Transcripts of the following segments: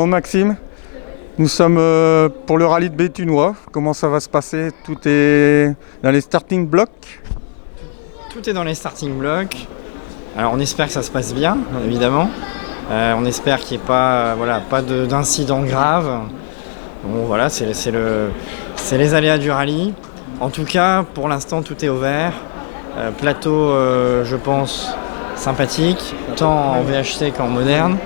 Bon Maxime, nous sommes pour le rallye de Béthunois. Comment ça va se passer? Tout est dans les starting blocks? Tout est dans les starting blocks. Alors on espère que ça se passe bien, évidemment. On espère qu'il n'y ait pas, pas d'incident grave. Bon voilà, c'est les aléas du rallye. En tout cas, pour l'instant, tout est au vert. Plateau, je pense, sympathique, tant en VHC qu'en moderne.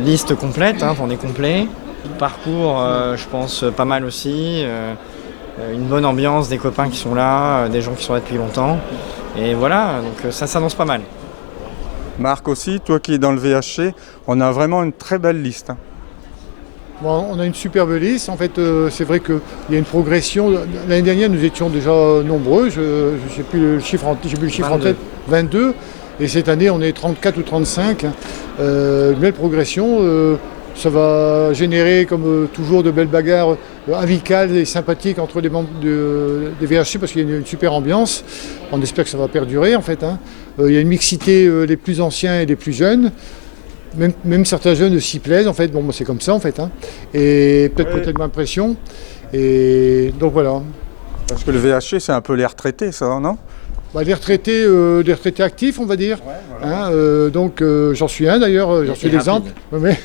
Liste complète, on est complet. Parcours, je pense, pas mal aussi. Une bonne ambiance, des copains qui sont là, des gens qui sont là depuis longtemps. Et voilà, donc ça s'annonce pas mal. Marc aussi, toi qui es dans le VHC, on a vraiment une très belle liste. Bon, on a une superbe liste. En fait, c'est vrai qu'il y a une progression. L'année dernière, nous étions déjà nombreux. Je sais plus le chiffre, j'ai plus le chiffre 22. En tête, 22. Et cette année, on est 34 ou 35. Une belle progression. Ça va générer, comme toujours, de belles bagarres amicales et sympathiques entre les membres des VHC parce qu'il y a une super ambiance. On espère que ça va perdurer, en fait. Il y a une mixité les plus anciens et les plus jeunes. Même certains jeunes s'y plaisent, en fait. Bon, c'est comme ça, en fait. Et peut-être moins pression. Et donc, voilà. Parce que le VHC, c'est un peu les retraités, ça, non? Les retraités actifs, on va dire. Ouais, voilà. Donc, j'en suis un, d'ailleurs. J'en suis l'exemple. Mais...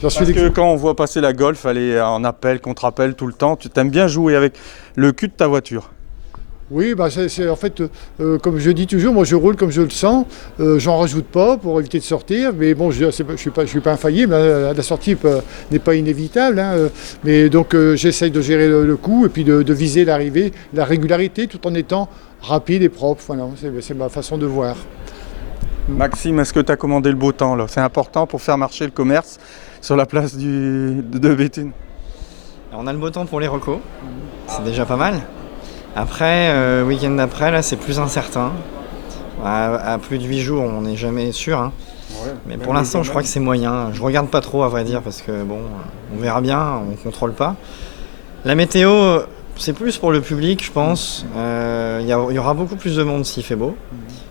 Parce que quand on voit passer la Golf, elle est en appel, contre-appel tout le temps. Tu t'aimes bien jouer avec le cul de ta voiture. Oui, c'est en fait, comme je dis toujours, moi je roule comme je le sens, j'en rajoute pas pour éviter de sortir, mais bon, je suis pas infaillible, la sortie n'est pas inévitable, mais donc j'essaye de gérer le coup et puis de viser l'arrivée, la régularité tout en étant rapide et propre, voilà, c'est ma façon de voir. Maxime, est-ce que tu as commandé le beau temps là? C'est important pour faire marcher le commerce sur la place de Béthune. On a le beau temps pour les recos, c'est déjà pas mal. Après, week-end d'après, là, c'est plus incertain. À plus de 8 jours, on n'est jamais sûr. Ouais, mais pour l'instant, je crois que c'est moyen. Je regarde pas trop, à vrai dire, parce que bon, on verra bien, on contrôle pas. La météo, c'est plus pour le public, je pense. Il y aura beaucoup plus de monde s'il fait beau,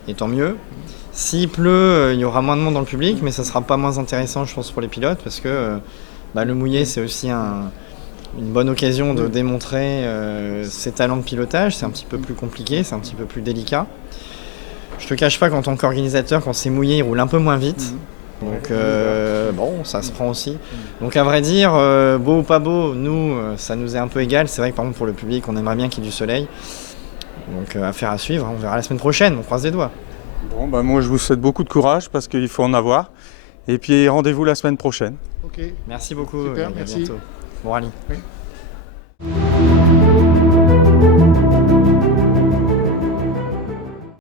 et tant mieux. S'il pleut, il y aura moins de monde dans le public, mais ça sera pas moins intéressant, je pense, pour les pilotes, parce que le mouillé, c'est aussi une bonne occasion de démontrer ses talents de pilotage. C'est un petit peu plus compliqué, c'est un petit peu plus délicat. Je te cache pas qu'en tant qu'organisateur, quand c'est mouillé, il roule un peu moins vite. Donc bon, ça se prend aussi. Donc à vrai dire, beau ou pas beau, nous, ça nous est un peu égal. C'est vrai que par exemple pour le public, on aimerait bien qu'il y ait du soleil. Donc affaire à suivre, on verra la semaine prochaine, on croise les doigts. Bon, moi je vous souhaite beaucoup de courage parce qu'il faut en avoir. Et puis rendez-vous la semaine prochaine. Ok. Merci beaucoup, super, à merci. bientôt. Bon rallye. Oui.